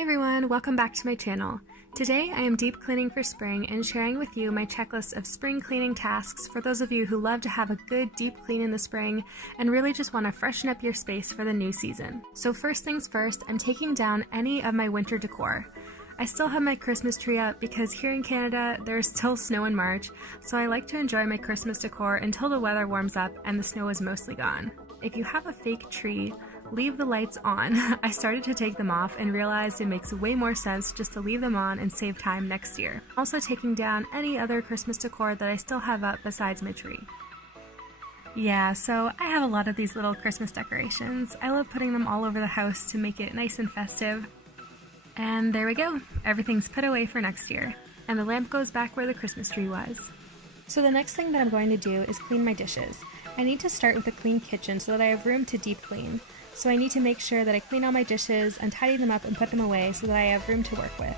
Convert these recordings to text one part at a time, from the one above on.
Hey everyone, welcome back to my channel. Today I am deep cleaning for spring and sharing with you my checklist of spring cleaning tasks for those of you who love to have a good deep clean in the spring and really just want to freshen up your space for the new season. So first things first, I'm taking down any of my winter decor. I still have my Christmas tree up because here in Canada there's still snow in March, so I like to enjoy my Christmas decor until the weather warms up and the snow is mostly gone. If you have a fake tree, leave the lights on. I started to take them off and realized it makes way more sense just to leave them on and save time next year. Also taking down any other Christmas decor that I still have up besides my tree. Yeah, so I have a lot of these little Christmas decorations. I love putting them all over the house to make it nice and festive. And there we go, everything's put away for next year. And the lamp goes back where the Christmas tree was. So the next thing that I'm going to do is clean my dishes. I need to start with a clean kitchen so that I have room to deep clean. So I need to make sure that I clean all my dishes and tidy them up and put them away so that I have room to work with.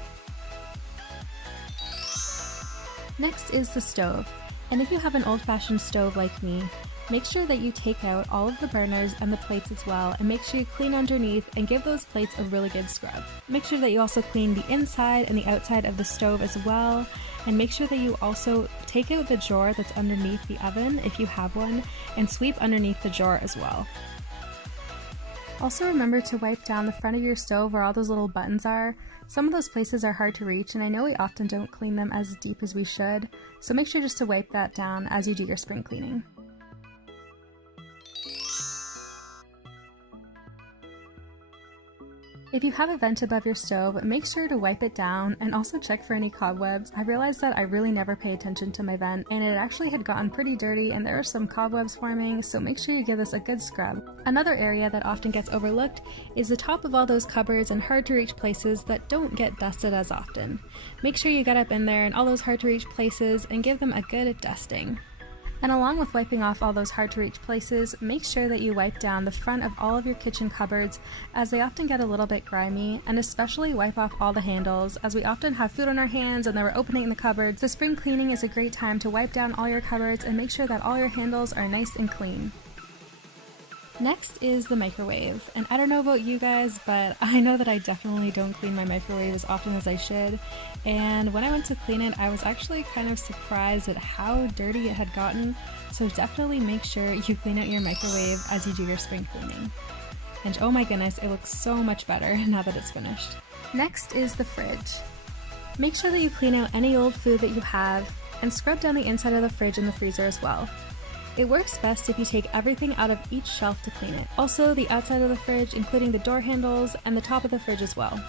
Next is the stove. And if you have an old-fashioned stove like me, make sure that you take out all of the burners and the plates as well, and make sure you clean underneath and give those plates a really good scrub. Make sure that you also clean the inside and the outside of the stove as well, and make sure that you also take out the drawer that's underneath the oven if you have one, and sweep underneath the drawer as well. Also remember to wipe down the front of your stove where all those little buttons are. Some of those places are hard to reach and I know we often don't clean them as deep as we should, so make sure just to wipe that down as you do your spring cleaning. If you have a vent above your stove, make sure to wipe it down and also check for any cobwebs. I realized that I really never pay attention to my vent and it actually had gotten pretty dirty and there are some cobwebs forming, so make sure you give this a good scrub. Another area that often gets overlooked is the top of all those cupboards and hard to reach places that don't get dusted as often. Make sure you get up in there in all those hard to reach places and give them a good dusting. And along with wiping off all those hard to reach places, make sure that you wipe down the front of all of your kitchen cupboards as they often get a little bit grimy, and especially wipe off all the handles as we often have food on our hands and then we're opening the cupboards. So spring cleaning is a great time to wipe down all your cupboards and make sure that all your handles are nice and clean. Next is the microwave, and I don't know about you guys, but I know that I definitely don't clean my microwave as often as I should, and when I went to clean it, I was actually kind of surprised at how dirty it had gotten, so definitely make sure you clean out your microwave as you do your spring cleaning. And oh my goodness, it looks so much better now that it's finished. Next is the fridge. Make sure that you clean out any old food that you have, and scrub down the inside of the fridge and the freezer as well. It works best if you take everything out of each shelf to clean it. Also the outside of the fridge, including the door handles and the top of the fridge as well.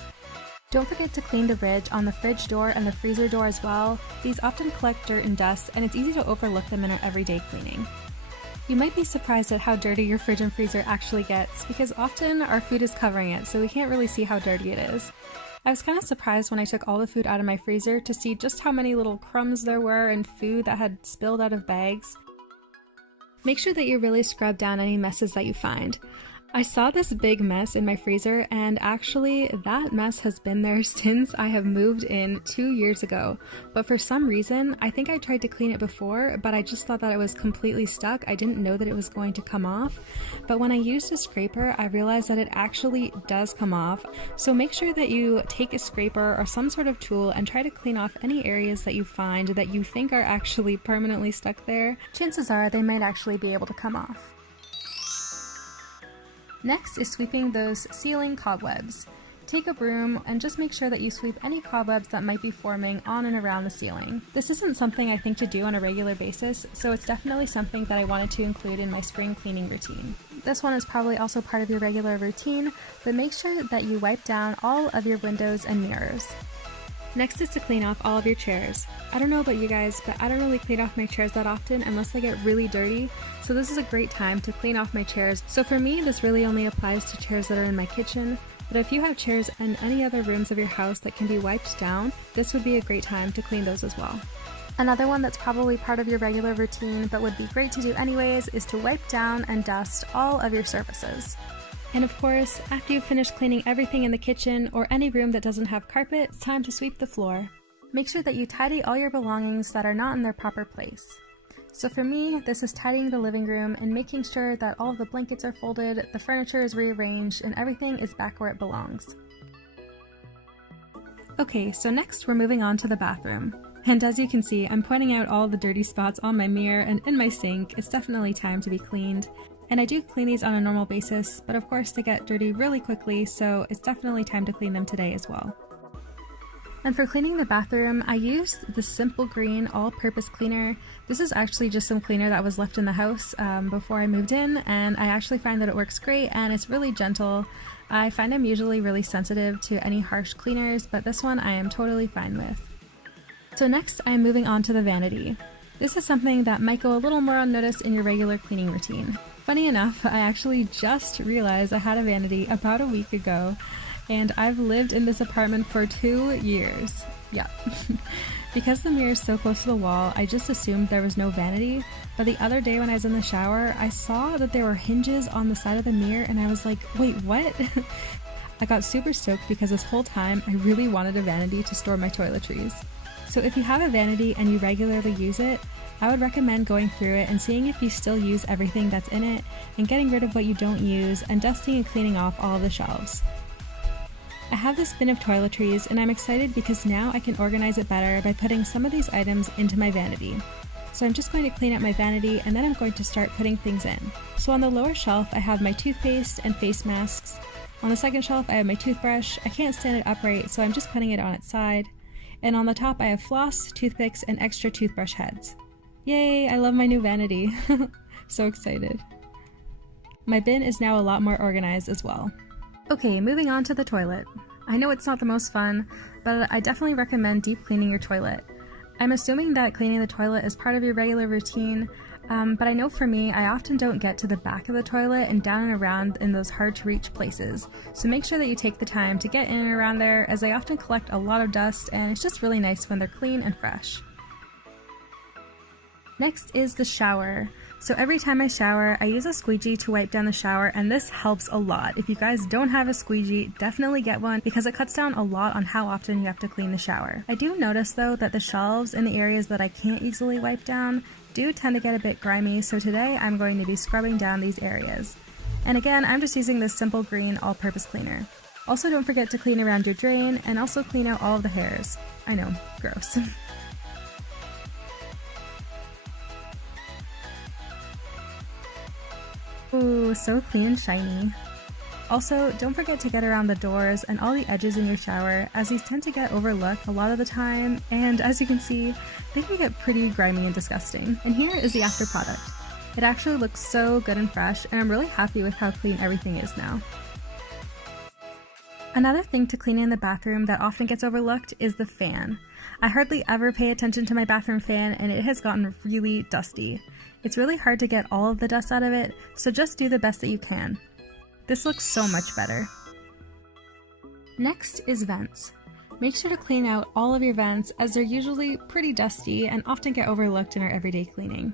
Don't forget to clean the ridge on the fridge door and the freezer door as well. These often collect dirt and dust and it's easy to overlook them in our everyday cleaning. You might be surprised at how dirty your fridge and freezer actually gets because often our food is covering it, so we can't really see how dirty it is. I was kind of surprised when I took all the food out of my freezer to see just how many little crumbs there were and food that had spilled out of bags. Make sure that you really scrub down any messes that you find. I saw this big mess in my freezer and actually that mess has been there since I have moved in 2 years ago. But for some reason, I think I tried to clean it before, but I just thought that it was completely stuck. I didn't know that it was going to come off. But when I used a scraper, I realized that it actually does come off. So make sure that you take a scraper or some sort of tool and try to clean off any areas that you find that you think are actually permanently stuck there. Chances are they might actually be able to come off. Next is sweeping those ceiling cobwebs. Take a broom and just make sure that you sweep any cobwebs that might be forming on and around the ceiling. This isn't something I think to do on a regular basis, so it's definitely something that I wanted to include in my spring cleaning routine. This one is probably also part of your regular routine, but make sure that you wipe down all of your windows and mirrors. Next is to clean off all of your chairs. I don't know about you guys, but I don't really clean off my chairs that often unless they get really dirty, so this is a great time to clean off my chairs. So for me, this really only applies to chairs that are in my kitchen, but if you have chairs in any other rooms of your house that can be wiped down, this would be a great time to clean those as well. Another one that's probably part of your regular routine but would be great to do anyways is to wipe down and dust all of your surfaces. And of course, after you've finished cleaning everything in the kitchen or any room that doesn't have carpet, it's time to sweep the floor. Make sure that you tidy all your belongings that are not in their proper place. So for me, this is tidying the living room and making sure that all of the blankets are folded, the furniture is rearranged, and everything is back where it belongs. Okay, so next we're moving on to the bathroom. And as you can see, I'm pointing out all the dirty spots on my mirror and in my sink. It's definitely time to be cleaned. And I do clean these on a normal basis, but of course they get dirty really quickly, so it's definitely time to clean them today as well. And for cleaning the bathroom, I used the Simple Green all-purpose cleaner. This is actually just some cleaner that was left in the house before I moved in, and I actually find that it works great and it's really gentle. I find I'm usually really sensitive to any harsh cleaners, but this one I am totally fine with. So next I am moving on to the vanity. This is something that might go a little more unnoticed in your regular cleaning routine. Funny enough, I actually just realized I had a vanity about a week ago, and I've lived in this apartment for 2 years. Yeah. Because the mirror is so close to the wall, I just assumed there was no vanity, but the other day when I was in the shower, I saw that there were hinges on the side of the mirror and I was like, wait, what? I got super stoked because this whole time I really wanted a vanity to store my toiletries. So if you have a vanity and you regularly use it, I would recommend going through it and seeing if you still use everything that's in it and getting rid of what you don't use and dusting and cleaning off all of the shelves. I have this bin of toiletries and I'm excited because now I can organize it better by putting some of these items into my vanity. So I'm just going to clean up my vanity and then I'm going to start putting things in. So on the lower shelf I have my toothpaste and face masks. On the second shelf I have my toothbrush. I can't stand it upright, so I'm just putting it on its side. And on the top I have floss, toothpicks, and extra toothbrush heads. Yay, I love my new vanity. So excited. My bin is now a lot more organized as well. Okay, moving on to the toilet. I know it's not the most fun, but I definitely recommend deep cleaning your toilet. I'm assuming that cleaning the toilet is part of your regular routine, but I know for me, I often don't get to the back of the toilet and down and around in those hard to reach places. So make sure that you take the time to get in and around there, as they often collect a lot of dust and it's just really nice when they're clean and fresh. Next is the shower. So every time I shower, I use a squeegee to wipe down the shower, and this helps a lot. If you guys don't have a squeegee, definitely get one because it cuts down a lot on how often you have to clean the shower. I do notice though that the shelves in the areas that I can't easily wipe down do tend to get a bit grimy, so today I'm going to be scrubbing down these areas. And again, I'm just using this Simple Green all-purpose cleaner. Also, don't forget to clean around your drain and also clean out all of the hairs. I know, gross. Ooh, so clean and shiny. Also, don't forget to get around the doors and all the edges in your shower, as these tend to get overlooked a lot of the time, and as you can see, they can get pretty grimy and disgusting. And here is the after product. It actually looks so good and fresh, and I'm really happy with how clean everything is now. Another thing to clean in the bathroom that often gets overlooked is the fan. I hardly ever pay attention to my bathroom fan, and it has gotten really dusty. It's really hard to get all of the dust out of it, so just do the best that you can. This looks so much better. Next is vents. Make sure to clean out all of your vents, as they're usually pretty dusty and often get overlooked in our everyday cleaning.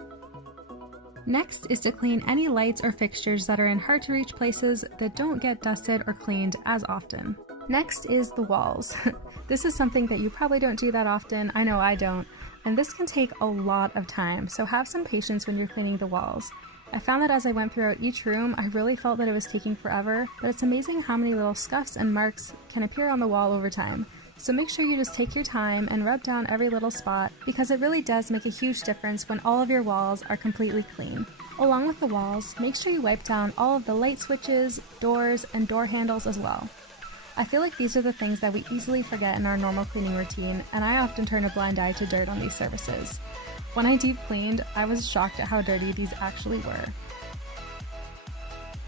Next is to clean any lights or fixtures that are in hard to reach places that don't get dusted or cleaned as often. Next is the walls. This is something that you probably don't do that often. I know I don't. And this can take a lot of time, so have some patience when you're cleaning the walls. I found that as I went throughout each room, I really felt that it was taking forever, but it's amazing how many little scuffs and marks can appear on the wall over time. So make sure you just take your time and rub down every little spot, because it really does make a huge difference when all of your walls are completely clean. Along with the walls, make sure you wipe down all of the light switches, doors, and door handles as well. I feel like these are the things that we easily forget in our normal cleaning routine, and I often turn a blind eye to dirt on these surfaces. When I deep cleaned, I was shocked at how dirty these actually were.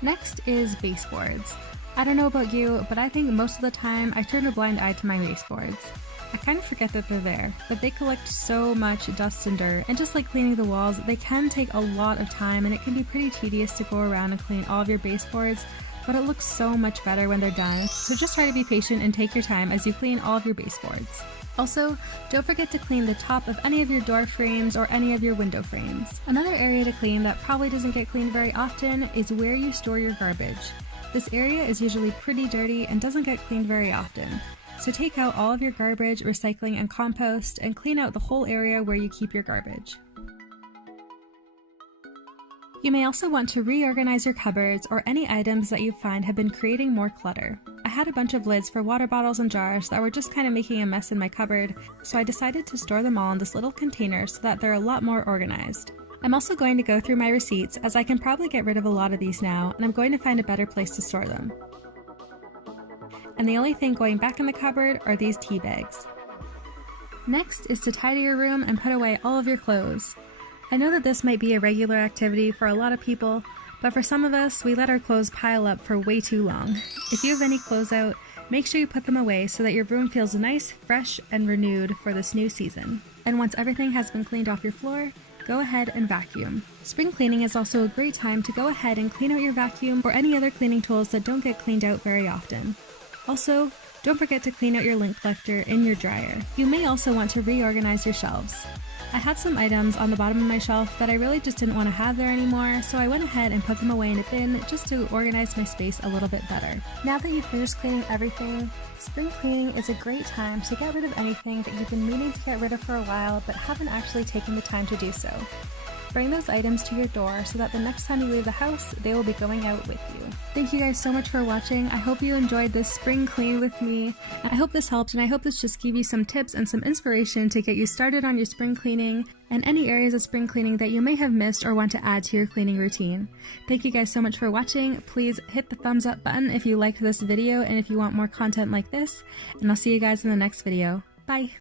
Next is baseboards. I don't know about you, but I think most of the time I turn a blind eye to my baseboards. I kind of forget that they're there, but they collect so much dust and dirt, and just like cleaning the walls, they can take a lot of time and it can be pretty tedious to go around and clean all of your baseboards, but it looks so much better when they're done, so just try to be patient and take your time as you clean all of your baseboards. Also, don't forget to clean the top of any of your door frames or any of your window frames. Another area to clean that probably doesn't get cleaned very often is where you store your garbage. This area is usually pretty dirty and doesn't get cleaned very often. So take out all of your garbage, recycling, and compost, and clean out the whole area where you keep your garbage. You may also want to reorganize your cupboards or any items that you find have been creating more clutter. I had a bunch of lids for water bottles and jars that were just kind of making a mess in my cupboard, so I decided to store them all in this little container so that they're a lot more organized. I'm also going to go through my receipts, as I can probably get rid of a lot of these now, and I'm going to find a better place to store them. And the only thing going back in the cupboard are these tea bags. Next is to tidy your room and put away all of your clothes. I know that this might be a regular activity for a lot of people, but for some of us, we let our clothes pile up for way too long. If you have any clothes out, make sure you put them away so that your room feels nice, fresh, and renewed for this new season. And once everything has been cleaned off your floor, go ahead and vacuum. Spring cleaning is also a great time to go ahead and clean out your vacuum or any other cleaning tools that don't get cleaned out very often. Also, don't forget to clean out your lint collector in your dryer. You may also want to reorganize your shelves. I had some items on the bottom of my shelf that I really just didn't want to have there anymore, so I went ahead and put them away in a bin just to organize my space a little bit better. Now that you've finished cleaning everything, spring cleaning is a great time to get rid of anything that you've been meaning to get rid of for a while but haven't actually taken the time to do so. Bring those items to your door so that the next time you leave the house, they will be going out with you. Thank you guys so much for watching. I hope you enjoyed this spring clean with me. I hope this helped, and I hope this just gave you some tips and some inspiration to get you started on your spring cleaning and any areas of spring cleaning that you may have missed or want to add to your cleaning routine. Thank you guys so much for watching. Please hit the thumbs up button if you liked this video and if you want more content like this, and I'll see you guys in the next video. Bye!